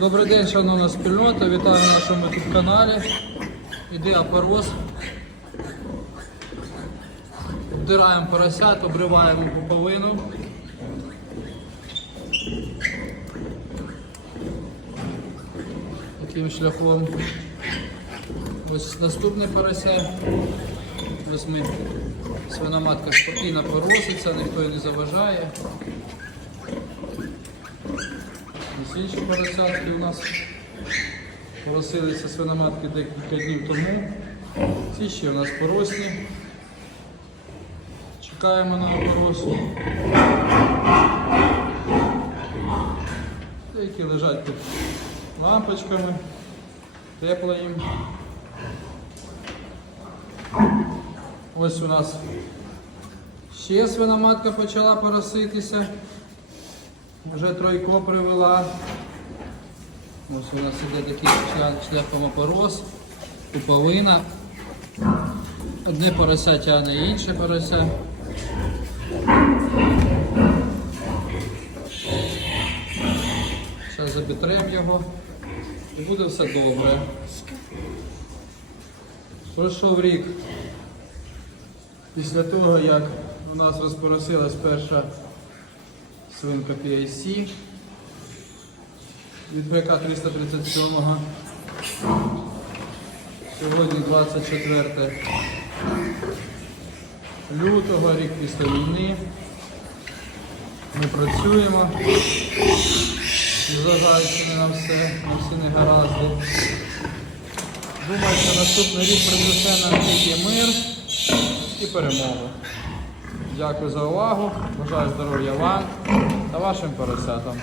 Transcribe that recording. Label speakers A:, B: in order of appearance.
A: Добрий день, шановна спільнота. Вітаю на нашому youtube каналі. Іде апороз. Обдираємо поросят, обриваємо пуповину. Таким шляхом. Ось наступне порося. Ось ми свиноматка спокійно пороситься, ніхто їй не заважає. Ось інші поросятки у нас поросилися свиноматки декілька днів тому. Ці ще у нас порослі. Чекаємо на опоросу. Деякі лежать під лампочками, тепло їм. Ось у нас ще свиноматка почала пороситися. Вже тройко привела. Ось у нас іде такий шлях, шляхом опорос, пуповина. Одне порося тягне інше порося. Зараз забітремо його і буде все добре. Пройшов рік після того, як у нас розпоросилась перша свинка PIC від БК 337. Сьогодні 24 лютого, рік після війни. Ми працюємо, незважаючи на все, на всі негаразди. Думаю, що наступний рік принесе нам тільки мир і перемогу. Дякую за увагу. Бажаю здоров'я вам та вашим поросятам.